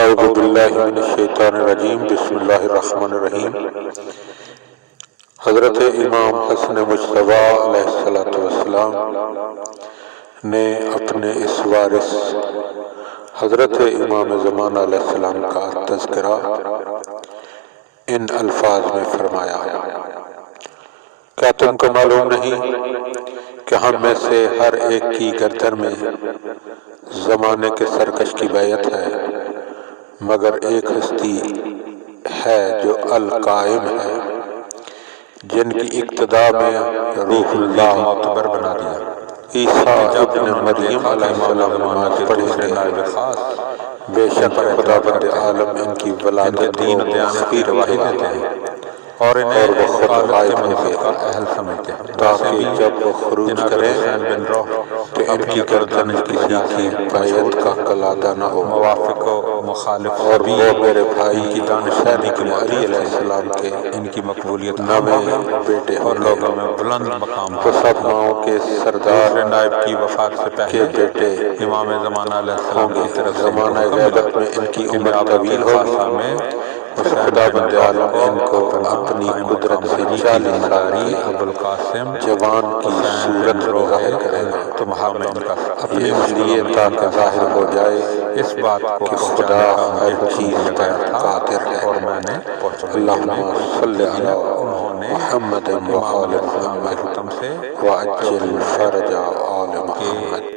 اعوذ باللہ من الشیطان الرجیم، بسم اللہ الرحمن الرحیم۔ حضرت امام حسن مجتبیٰ علیہ السلام نے اپنے اس وارث حضرت امام زمانہ علیہ السلام کا تذکرہ ان الفاظ میں فرمایا: کیا تم کو معلوم نہیں کہ ہم میں سے ہر ایک کی گردن میں زمانے کے سرکش کی بیعت ہے، مگر ایک ہستی ہے جو القائم ہے، جن کی ابتدا میں روح اللہ معتبر بنا دیا۔ عیسیٰ ابن مریم علیہ السلام نماز پڑھیں گے، بے شک خدا بند عالم ان کی ولادت دین کی گواہی دیتے ہیں اور انہیں خود عائد ہوتے اہل سمجھتے ہیں، تاکہ جب وہ خروج کریں تو ان کی گردن کسی کی بیعت کا قلادہ نہ ہو۔ موافق و مخالف اور وہ میرے بھائی کی دانشانی کے علی علیہ السلام کے ان کی مقبولیت نامے بیٹے اور لوگوں میں بلند مقام تو سب ماؤں کے سردار نائب کی وفات سے پہلے بیٹے امام زمانہ علیہ السلام کی طرف زمانہ غیبت میں ان کی عمر طویل ہوگی، پھر خدا بند عالم ان کو اپنی قدرت سے 40 سال کی ابوالقاسم جوان کی صورت میں ظاہر کرے گا تمہارے ان کا اپنے اس لیے تاکہ ظاہر ہو جائے اس بات کو کہ خدا ہر چیز پر قادر ہے۔ اور میں نے اللہم صلی علی محمد و آل محمد وعجل فرج آل محمد۔